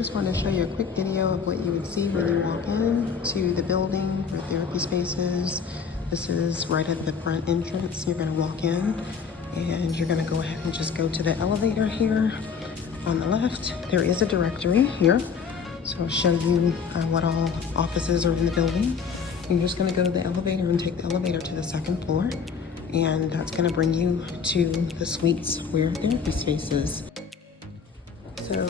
Just want to show you a quick video of what you would see when you walk in to the building where therapy space is. This is right at the front entrance. You're going to walk in and you're going to go ahead and just go to the elevator here on the left. There is a directory here, so I'll show you what all offices are in the building. You're just going to go to the elevator and take the elevator to the second floor, and that's going to bring you to the suites where therapy space is. So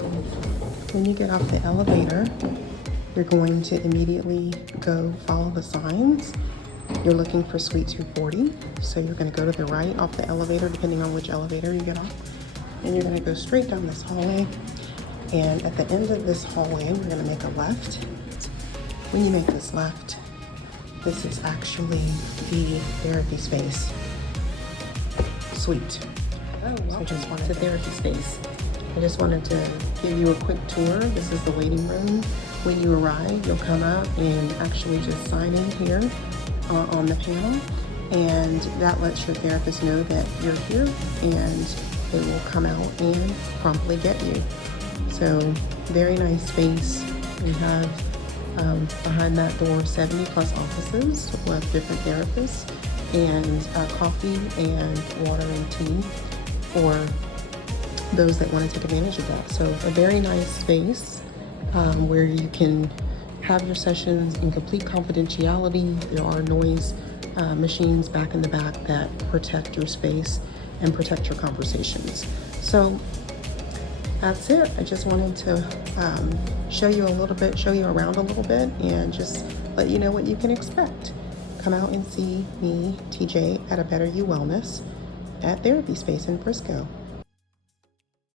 when you get off the elevator, you're going to immediately go follow the signs. You're looking for suite 240, so you're going to go to the right off the elevator, depending on which elevator you get off, and you're going to go straight down this hallway. And at the end of this hallway, we're going to make a left. When you make this left, this is actually the therapy space suite. So I just wanted the therapy space. I just wanted to give you a quick tour. This is the waiting room. When you arrive, you'll come out and actually just sign in here on the panel, and that lets your therapist know that you're here, and they will come out and promptly get you. So very nice space. We have behind that door 70 plus offices with different therapists, and coffee and water and tea for those that want to take advantage of that. So a very nice space where you can have your sessions in complete confidentiality. There are noise machines back in the back that protect your space and protect your conversations. So that's it. I just wanted to show you around a little bit, and just let you know what you can expect. Come out and see me, TJ, at A Better You Wellness at Therapy Space in Frisco.